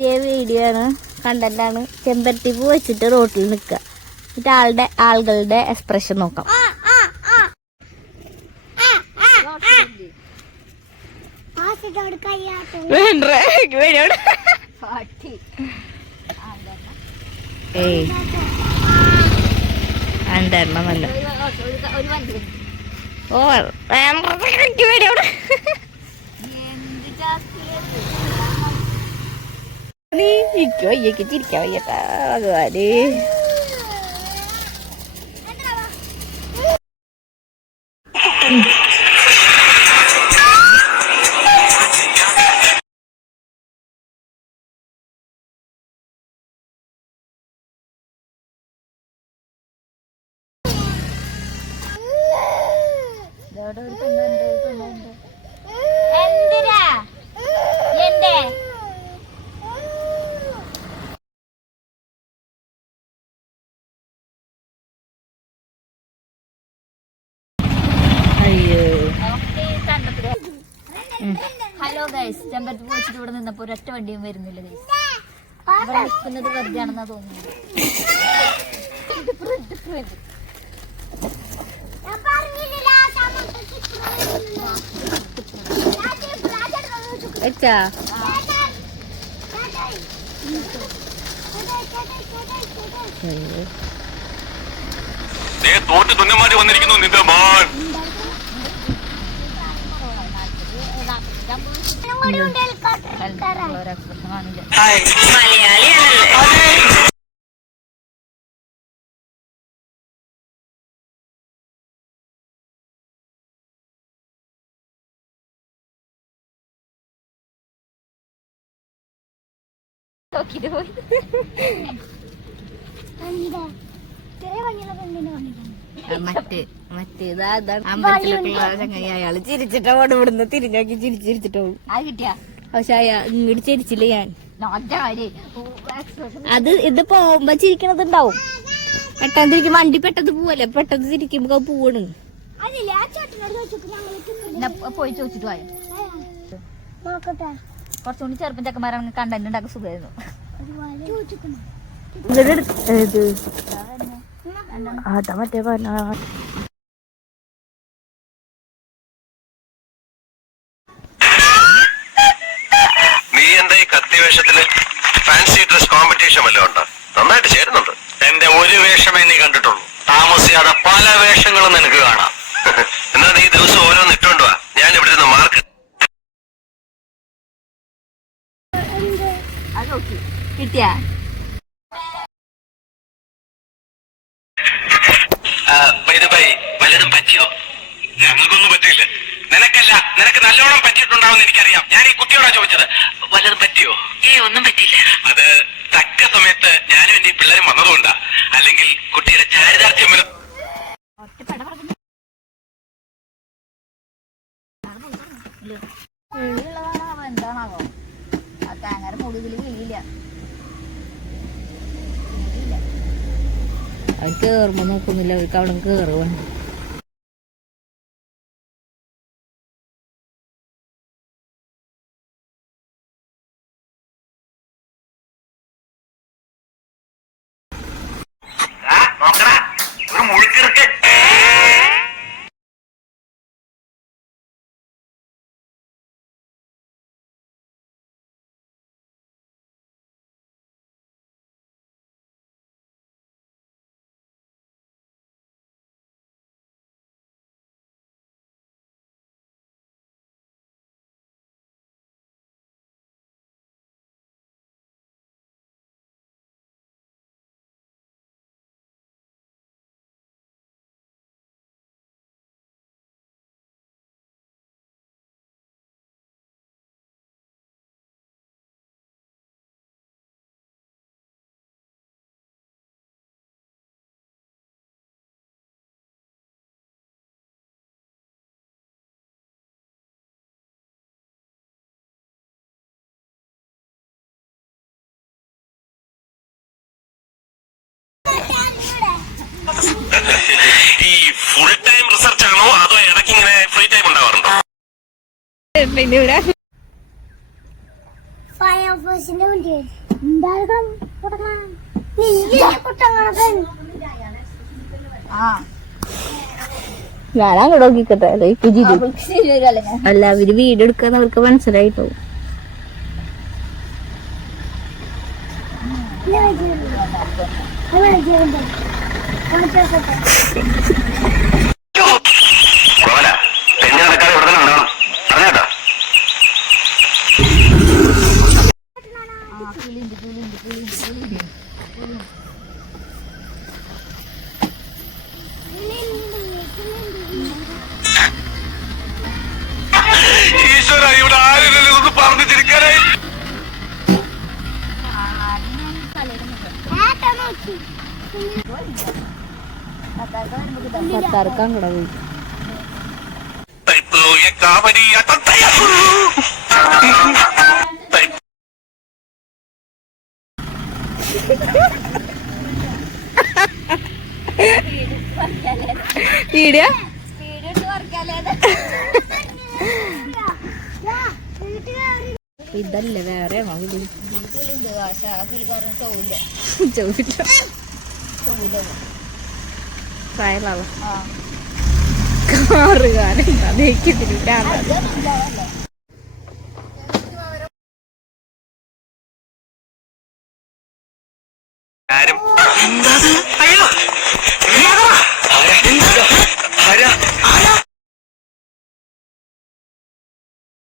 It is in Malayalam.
വീഡിയോ ആണ്, കണ്ടന്റാണ്. ചെമ്പരത്തി പൂ വെച്ചിട്ട് റോട്ടിൽ നിൽക്കുക. എന്നിട്ട് ആളുകളുടെ എക്സ്പ്രഷൻ നോക്കാം. അണ്ടെണ്ണമല്ല ഓ വയ്യൊക്കെ ചിരിക്കാൻ വയ്യട്ടാ ഭഗവാന്. എന്തിനാ എന്റെ ഹലോ ഗൈസ്, ചെമ്പരത്തി വെച്ചിട്ട് ഇവിടെ നിന്നപ്പോ ഒരൊറ്റ വണ്ടിയും വരുന്നില്ല ഗൈസ്. ഇവിടെ നിൽക്കുന്നത് വെറുതെ ആണെന്നാ തോന്നുന്നത്. തോറ്റ് തുന്നമാരി വന്നിരിക്കുന്നു നിന്റെ മോൻ. അയാള് ചിരിച്ചിട്ടാ ഇവിടുന്ന് തിരിഞ്ഞാക്കി ചിരിച്ചിരിച്ചിട്ടോ. പക്ഷെ ഇങ്ങോട്ട് ചിരിച്ചില്ല ഞാൻ. ഇത് പോകുമ്പോ ചിരിക്കണതുണ്ടാവും. പെട്ടെന്ന് തിരിക്കും, വണ്ടി പെട്ടെന്ന് പോവല്ലേ, പെട്ടെന്ന് തിരിക്കുമ്പോ പോവാണ്. പോയി ചോദിച്ചിട്ട് പോയോ? കുറച്ചുകൂടി ചെറുപ്പം ചെക്കന്മാരാണെങ്കിൽ കണ്ടന്റ് ഉണ്ടാക്കാൻ സുഖമായിരുന്നു. അതാ മറ്റേ പറഞ്ഞ നീ എന്താ ഈ കത്തിവേഷത്തില് ഫാൻസി ഡ്രസ് കോമ്പറ്റീഷൻ വല്ലതും ഉണ്ടോ? നന്നായിട്ട് ചേരുന്നുണ്ട്. എന്റെ ഒരു വേഷമേ നീ കണ്ടിട്ടുള്ളൂ. താമസിയാതെ പല വേഷങ്ങളും നിനക്ക് കാണാം. എന്നാ നീ ദിവസം ഓരോന്ന് ഇട്ടോണ്ട് വാ, ഞാൻ ഇവിടെ നിന്ന് മാർക്ക് കിട്ടിയാ. വല്ലതും പറ്റിയോ? ഞങ്ങൾക്കൊന്നും പറ്റില്ല. നിനക്കല്ല, നിനക്ക് നല്ലോണം പറ്റിയിട്ടുണ്ടാവും എനിക്കറിയാം. ഞാൻ ഈ കുട്ടിയോടാ ചോദിച്ചത്. വല്ലതും പറ്റിയോ? ഒന്നും പറ്റിയില്ല. അത് തക്ക സമയത്ത് ഞാനും എന്റെ പിള്ളേരും വന്നതുകൊണ്ടാ. അല്ലെങ്കിൽ കുട്ടിയുടെ ചാരിതാർത്ഥ്യം എന്താണാവോ ആ തേങ്ങര മുടിയിൽ വീഴില്ല. അവർ കേറുമ്പോ നോക്കുന്നില്ല, അവർക്ക് അവിടെ കേറുവാണ്. ഒരു മുഴുക്കിറക്ക്. ഈ ഫുൾ ടൈം റിസർച്ച് ആണോ അതോ ഇടയ്ക്ക് ഇങ്ങനെ ഫ്രീ ടൈം ഉണ്ടാവാറുണ്ടോ? പിന്നെ ഇവിടെ ഫയർഫോഴ്സിന്റെ വണ്ടി എന്തായാലും ഞാനങ്ങോട്ട് നോക്കിക്കട്ടെ അല്ല അവര് വീഡിയോ എടുക്കാന്ന് അവർക്ക് മനസ്സിലായിട്ടോ. ഈശ്വര, ഇവിടെ ആരും ഒന്ന് പറഞ്ഞു തിരിക്കാനായി. പത്താർക്കാൻ കൂടെ പോയി. വീഡിയോ ഇതല്ലേ വേറെ പ്രായമുള്ള കാറുകാരൻ അതേക്കത്തില്ല. അയ്യോ